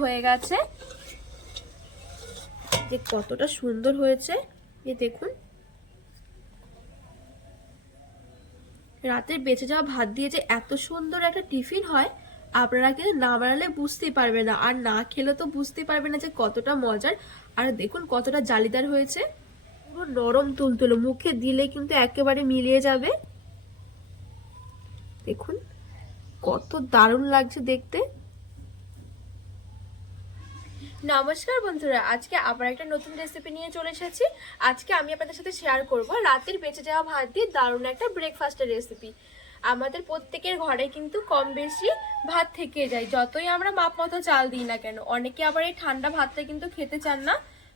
হয়ে গেছে। যে কতটা সুন্দর হয়েছে। এ দেখুন। রাতের বেঁচে যাওয়া ভাত দিয়ে যে এত সুন্দর একটা টিফিন হয়, আপনারা কিন্তু না বানালে বুঝতেই পারবে না। আর না খেলে তো বুঝতেই পারবে না যে কতটা মজার। আর দেখুন কতটা জালিদার হয়েছে। পুরো নরম তুলতুলো। মুখে দিলে কিন্তু একেবারে মিলিয়ে যাবে। দেখুন, কত দারুণ লাগছে দেখতে। নমস্কার বন্ধুরা, আজকে আবার একটা নতুন রেসিপি নিয়ে চলে এসেছি। আজকে আমি আপনাদের সাথে শেয়ার করব রাতের বেঁচে যাওয়া ভাত দিয়ে দারুণ একটা ব্রেকফাস্টের রেসিপি আমাদের প্রত্যেকের ঘরে কিন্তু কম বেশি ভাত থেকে যায়, যতই আমরা মাপ মতো চাল দিই না কেন। অনেকে আবার এই ঠান্ডা ভাতটা কিন্তু খেতে চান না,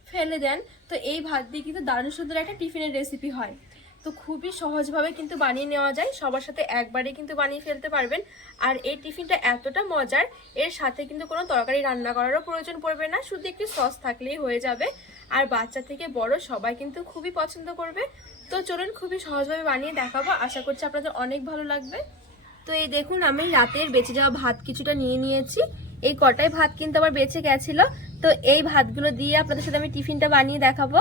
ফেলে দেন। তো এই ভাত দিয়ে কিন্তু দারুণ সুন্দর একটা টিফিনের রেসিপি হয়। তো খুবই সহজভাবে কিন্তু বানিয়ে নেওয়া যায়। সবার সাথে একবারে কিন্তু বানিয়ে ফেলতে পারবেন। আর এই টিফিনটা এতটা মজার, এর সাথে কিন্তু কোনো তরকারি রান্না করারও প্রয়োজন পড়বে না। শুধু একটু সস থাকলেই হয়ে যাবে। আর বাচ্চা থেকে বড় সবাই কিন্তু খুবই পছন্দ করবে। তো চলুন খুবই সহজভাবে বানিয়ে দেখাবো। আশা করছি আপনাদের অনেক ভালো লাগবে। তো এই দেখুন, আমি রাতের বেঁচে যাওয়া ভাত কিছুটা নিয়ে নিয়েছি। এই কটাই ভাত কিন্তু আবার বেঁচে গেছিল। তো এই ভাতগুলো দিয়ে আপনাদের সাথে আমি টিফিনটা বানিয়ে দেখাবো।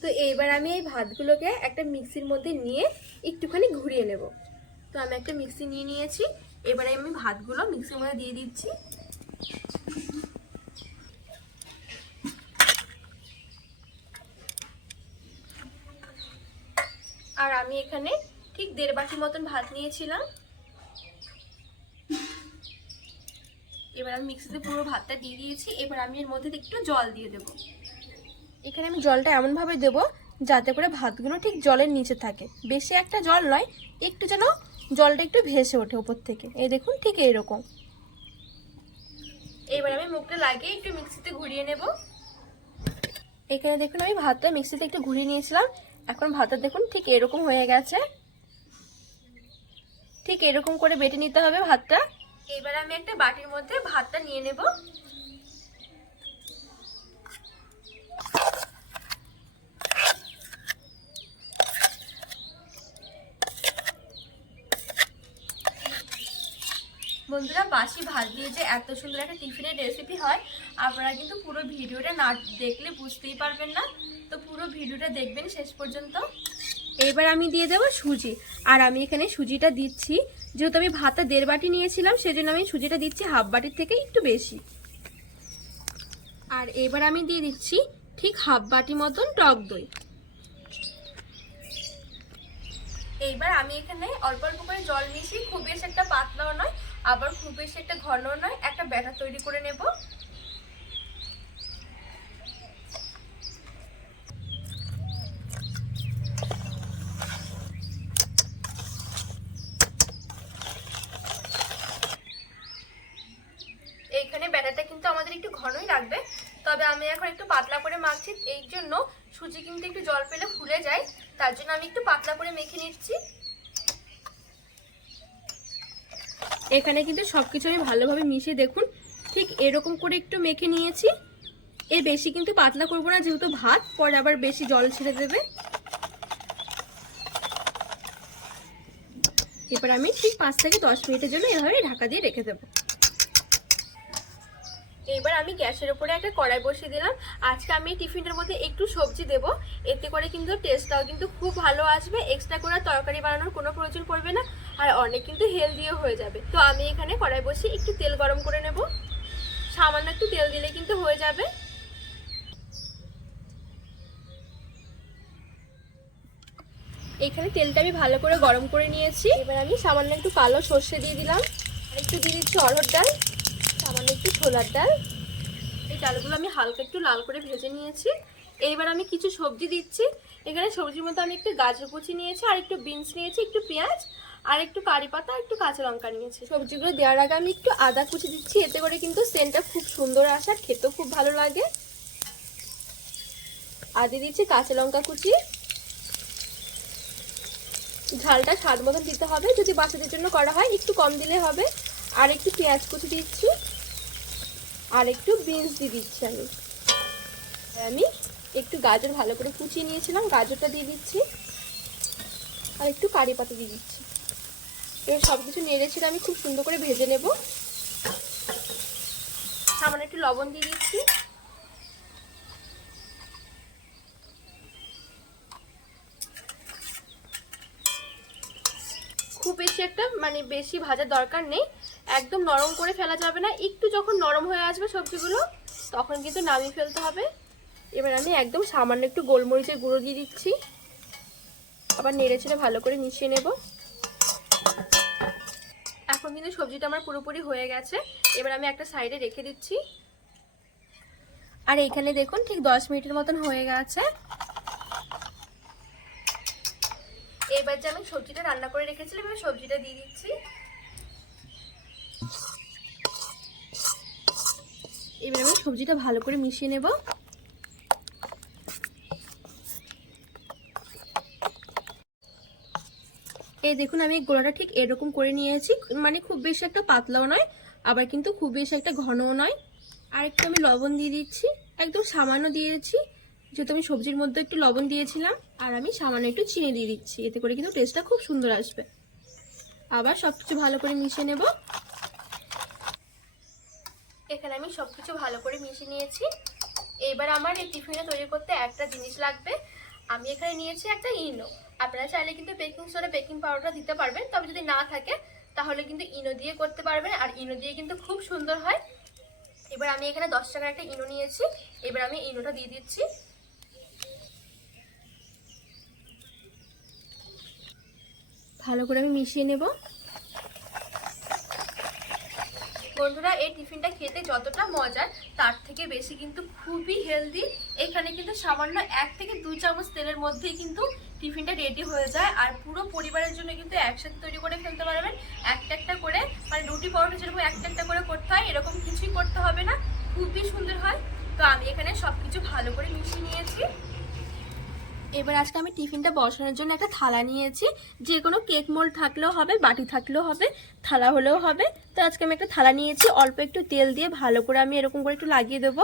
তো এইবার আমি এই ভাতগুলোকে একটা মিক্সির মধ্যে নিয়ে একটুখানি ঘুরিয়ে নেব। তো আমি একটা মিক্সি নিয়ে নিয়েছি, এবারে আমি ভাতগুলো মিক্সির মধ্যে দিয়ে দিচ্ছি। আর আমি এখানে ঠিক দেড় বাটি মতন ভাত নিয়েছিলাম। এবার আমি মিক্সিতে পুরো ভাতটা দিয়ে দিয়েছি, এবার আমি এর মধ্যে একটু জল দিয়ে দেবো। এখানে আমি জলটা এমনভাবে দেবো যাতে করে ভাতগুলো ঠিক জলের নিচে থাকে। বেশি একটা জল নয়, একটু যেন জলটা একটু ভেসে ওঠে উপর থেকে। এই দেখুন, ঠিক এইরকম। এবার আমি মুখটা লাগিয়ে একটু মিক্সিতে ঘুরিয়ে নেব। এখানে দেখুন, আমি ভাতটা মিক্সিতে একটু ঘুরিয়ে নিয়েছিলাম। এখন ভাতটা দেখুন, ঠিক এরকম হয়ে গেছে। ঠিক এরকম করে বেটে নিতে হবে ভাতটা। এবার আমি একটা বাটির মধ্যে ভাতটা নিয়ে নেব। বন্ধুরা, বাসি ভাত দিয়ে যে এত সুন্দর একটা টিফিনের রেসিপি হয়, আপনারা কিন্তু পুরো ভিডিওটা না দেখলে বুঝতেই পারবেন না। তো পুরো ভিডিওটা দেখবেন শেষ পর্যন্ত। এবার আমি দিয়ে দেবো সুজি। আর আমি এখানে সুজিটা দিচ্ছি। যেহেতু আমি ভাতটা দেড় বাটি নিয়েছিলাম, সেজন্য আমি সুজিটা দিচ্ছি হাফ বাটির থেকে একটু বেশি। আর এবার আমি দিয়ে দিচ্ছি ঠিক হাফ বাটি মতন টক দই। এইবার আমি এখানে অল্প অল্প করে জল মিশিয়ে খুব বেশি একটা পাতলাও নয় আবার খুব বেশি একটা ঘন নয়, একটা ব্যাটার তৈরি করে নেব। এইখানে ব্যাটারটা কিন্তু আমাদের একটু ঘনই লাগবে, তবে আমি এখন একটু পাতলা করে মাখছি, এই জন্য সুজি কিন্তু একটু জল পেলে ফুলে যায়, তার জন্য আমি একটু পাতলা করে মেখে নিচ্ছি। এখানে কিন্তু সব কিছু আমি ভালোভাবে মিশিয়ে দেখুন। ঠিক এরকম করে একটু মেখে নিয়েছি। এর বেশি কিন্তু পাতলা করব না, যেহেতু ভাত, পরে আবার বেশি জল ছেড়ে দেবে। এবার আমি ঠিক পাঁচ থেকে দশ মিনিটের জন্য এভাবে ঢাকা দিয়ে রেখে দেবো। এবার আমি গ্যাসের উপরে একটা কড়াই বসিয়ে দিলাম। আজকে আমি টিফিনটার মধ্যে একটু সবজি দেব। এতে করে কিন্তু টেস্টটাও কিন্তু খুব ভালো আসবে। এক্সট্রা করে তরকারি বানানোর কোনো প্রয়োজন পড়বে না। আর অনেক কিন্তু হেলদিও হয়ে যাবে। তো আমি এখানে কড়াই বসিয়ে একটু তেল গরম করে নেব। সামান্য একটু তেল দিলে কিন্তু হয়ে যাবে। এখানে তেলটা আমি ভালো করে গরম করে নিয়েছি। এবার আমি সামান্য একটু কালো সর্ষে দিয়ে দিলাম। একটু দিয়ে দিচ্ছি অরহর ডাল। একটু ছোলার ডাল। এই ডালগুলো আমি হালকা একটু লাল করে ভেজে নিয়েছি। এইবার আমি কিছু সবজি দিচ্ছি। এখানে সবজির মধ্যে আমি একটু গাজর কুচি নিয়েছি, আর একটু বিনস নিয়েছি, একটু পেঁয়াজ, আর একটু কারি পাতা, আর একটু কাঁচা লঙ্কা নিয়েছি। সবজিগুলো দেওয়ার আগে আমি একটু আদা কুচি দিচ্ছি, এতে করে কিন্তু সেন্টটা খুব সুন্দর আসে আর খেতেও খুব ভালো লাগে। আর দিয়ে দিচ্ছি কাঁচা লঙ্কা কুচি। ঝালটা স্বাদ মতন দিতে হবে, যদি বাচ্চাদের জন্য করা হয়, একটু কম দিলে হবে। আর একটু পেঁয়াজ কুচি দিচ্ছি। আর একটু বিনস দিয়ে দিচ্ছি আমি। আমি একটু গাজর ভালো করে কুচিয়ে নিয়েছিলাম, গাজরটা দিয়ে দিচ্ছি। আর একটু কারি পাতা দিয়ে দিচ্ছি। এবার সব কিছু নেড়েছিল আমি খুব সুন্দর করে ভেজে নেব। সামান্য একটু লবণ দিয়ে দিচ্ছি। খুব বেশি একটা মানে বেশি ভাজার দরকার নেই। একদম নরম করে ফেলা যাবে না। একটু যখন নরম হয়ে আসবে সবজিগুলো, তখন কিন্তু নামিয়ে ফেলতে হবে। এবার আমি একদম সামান্য একটু গোলমরিচের গুঁড়ো দিয়ে দিচ্ছি। আবার নেড়ে ছেড়ে ভালো করে মিশিয়ে নেব। এখন কিন্তু সবজিটা আমার পুরোপুরি হয়ে গেছে। এবার আমি একটা সাইডে রেখে দিচ্ছি। আর এখানে দেখুন, ঠিক দশ মিনিটের মতন হয়ে গেছে। এবার যে আমি সবজিটা রান্না করে রেখেছিলাম, এবার সবজিটা দিয়ে দিচ্ছি। এবার আমি সবজিটা ভালো করে মিশিয়ে নেব। এই দেখুন, আমি গোলাটা ঠিক এরকম করে নিয়েছি। মানে খুব বেশি একটা পাতলাও নয়, আবার কিন্তু খুব বেশি একটা ঘনও নয়। আর একটু আমি লবণ দিয়ে দিচ্ছি, একদম সামান্য দিয়েছি। যেহেতু আমি সবজির মধ্যে একটু লবণ দিয়েছিলাম, আর আমি সামান্য একটু চিনি দিয়ে দিচ্ছি। এতে করে কিন্তু টেস্টটা খুব সুন্দর আসবে। আবার সব কিছু ভালো করে মিশিয়ে নেব। এখানে আমি সব কিছু ভালো করে মিশিয়ে নিয়েছি। এবার আমার এই টিফিনে তৈরি করতে একটা জিনিস লাগবে। আমি এখানে নিয়েছি একটা ইনো। আপনারা চাইলে কিন্তু বেকিং সোডা বেকিং পাউডার দিতে পারবেন। তবে যদি না থাকে, তাহলে কিন্তু ইনো দিয়ে করতে পারবেন। আর ইনো দিয়ে কিন্তু খুব সুন্দর হয়। এবার আমি এখানে দশ টাকার একটা ইনো নিয়েছি। এবার আমি ইনোটা দিয়ে দিচ্ছি। ভালো করে আমি মিশিয়ে নেব। বন্ধুরা, এই টিফিনটা খেতে যতটা মজার, তার থেকে বেশি কিন্তু খুবই হেলদি এখানে কিন্তু সামান্য এক থেকে দুই চামচ তেলের মধ্যেই কিন্তু টিফিনটা রেডি হয়ে যায়। আর পুরো পরিবারের জন্য কিন্তু একসাথে তৈরি করে ফেলতে পারবেন। একটা একটা করে মানে রুটি পরোটা যেরকম একটা একটা করে করতে হয়, এরকম কিছুই করতে হবে না। খুবই সুন্দর হয়। তো আমি এখানে সব কিছু ভালো করে মিশিয়ে নিয়েছি। এবার আজকে আমি টিফিনটা বসানোর জন্য একটা থালা নিয়েছি। যে কোনো কেক মোল্ড থাকলেও হবে, বাটি থাকলেও হবে, থালা হলেও হবে। তো আজকে আমি একটা থালা নিয়েছি, অল্প একটু তেল দিয়ে ভালো করে আমি এরকম করে একটু লাগিয়ে দেবো।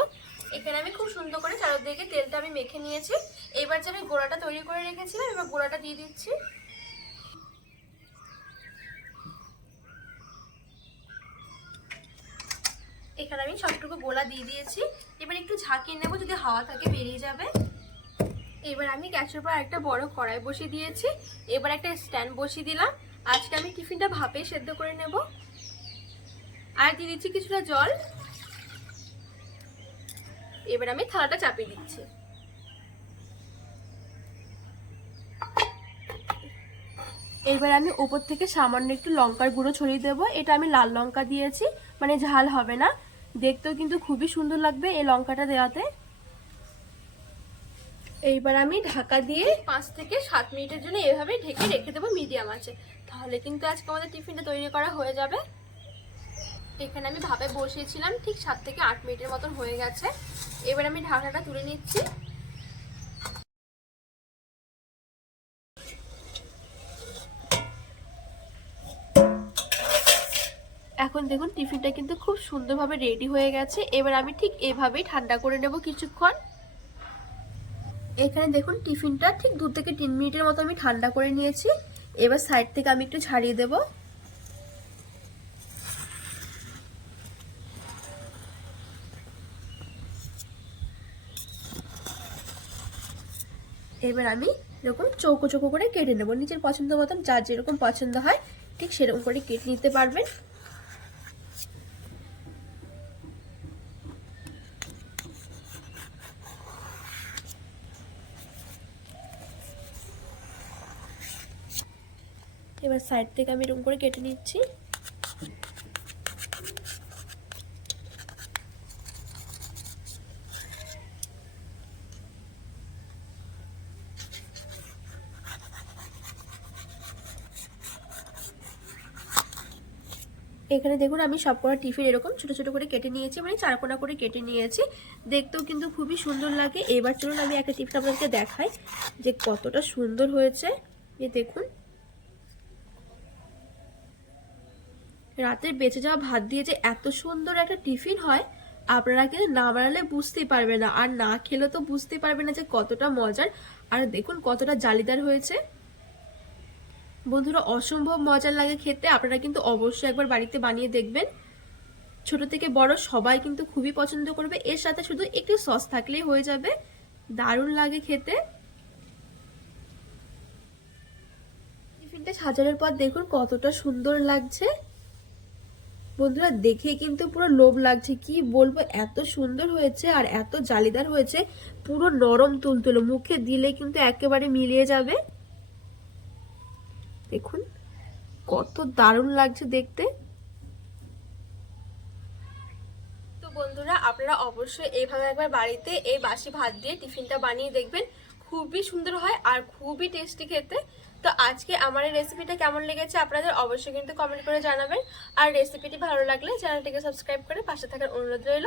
এখানে আমি খুব সুন্দর করে চারদিকে তেলটা আমি মেখে নিয়েছি। এবার যে আমি গোড়াটা তৈরি করে রেখেছিলাম, এবার গোড়াটা দিয়ে দিচ্ছি। এখানে আমি সবটুকু গোলা দিয়ে দিয়েছি। এবার একটু ঝাঁকিয়ে নেব, যদি হাওয়া থাকে বেরিয়ে যাবে। এবার আমি গ্যাসের উপর একটা বড় কড়াই বসিয়ে দিয়েছি। এবার একটা স্ট্যান্ড বসিয়ে দিলাম। আজকে আমি টিফিনটা ভাপে সেদ্ধ করে নেব। আর দিয়ে দিচ্ছি কিছুটা জল। এবার আমি থালাটা চাপিয়ে দিচ্ছি। এবার আমি ওপর থেকে সামান্য একটু লঙ্কার গুঁড়ো ছড়িয়ে দেবো। এটা আমি লাল লঙ্কা দিয়েছি। মানে ঝাল হবে না। দেখতেও কিন্তু খুবই সুন্দর লাগবে এই লঙ্কাটা দেওয়াতে। এইবার আমি ঢাকা দিয়ে পাঁচ থেকে সাত মিনিটের জন্য এভাবে ঢেকে রেখে দেবো মিডিয়াম আছে তাহলে কিন্তু আজকে আমাদের টিফিনটা তৈরি করা হয়ে যাবে। এখানে আমি ভাবে বসিয়েছিলাম, ঠিক সাত থেকে আট মিনিটের মতন হয়ে গেছে। এবার আমি ঢাকাটা তুলে নিচ্ছি। এখন দেখুন, টিফিনটা কিন্তু খুব সুন্দরভাবে রেডি হয়ে গেছে। এবার আমি ঠিক এভাবেই ঠান্ডা করে নেব কিছুক্ষণ। এখানে দেখুন টিফিনটা ঠিক দু থেকে তিন মিনিটের মতো আমি ঠান্ডা করে নিয়েছি। এবার সাইড থেকে আমি একটু ছাড়িয়ে দেব। এবার আমি এরকম চৌকো চৌকো করে কেটে নেব। নিজের পছন্দ মতন যার যেরকম পছন্দ হয়, ঠিক সেরকম করে কেটে নিতে পারবেন। এবার সাইড থেকে আমি এরকম করে কেটে নিচ্ছি। এখানে দেখুন আমি সবকটা টিফিন এরকম ছোট ছোট করে কেটে নিয়েছি মানে চারকোনা করে কেটে নিয়েছি। দেখতেও কিন্তু খুবই সুন্দর লাগে। এবার চলুন আমি একটা টিফিন আপনাদেরকে দেখাই যে কতটা সুন্দর হয়েছে। এ দেখুন রাতের বেঁচে যাওয়া ভাত দিয়ে যে এত সুন্দর একটা টিফিন হয়, আপনারা কিন্তু না বানালে বুঝতেই পারবে না। আর না খেলে তো বুঝতেই পারবে না যে কতটা মজার। আর দেখুন কতটা জালিদার হয়েছে। বন্ধুরা, অসম্ভব মজার লাগে খেতে। আপনারা কিন্তু অবশ্যই একবার বাড়িতে বানিয়ে দেখবেন। ছোট থেকে বড় সবাই কিন্তু খুবই পছন্দ করবে। এর সাথে শুধু একটু সস থাকলেই হয়ে যাবে। দারুণ লাগে খেতে। টিফিনটা সাজানোর পর দেখুন কতটা সুন্দর লাগছে। বন্ধুরা, দেখে কিন্তু পুরো লোভ লাগছে। কি বলব, এত সুন্দর হয়েছে আর এত জালিদার হয়েছে। পুরো নরম তুলতুলো, মুখে দিলে কিন্তু একেবারে মিলিয়ে যাবে। দেখুন, কত দারুণ লাগছে দেখতে। তো বন্ধুরা, আপনারা অবশ্যই এইভাবে একবার বাড়িতে এই বাসি ভাত দিয়ে টিফিনটা বানিয়ে দেখবেন। খুবই সুন্দর হয় আর খুবই টেস্টি খেতে। তো আজকে আমার এই রেসিপিটা কেমন লেগেছে আপনাদের অবশ্যই কিন্তু কমেন্ট করে জানাবেন। আর রেসিপিটি ভালো লাগলে চ্যানেলটিকে সাবস্ক্রাইব করে পাশে থাকার অনুরোধ রইল।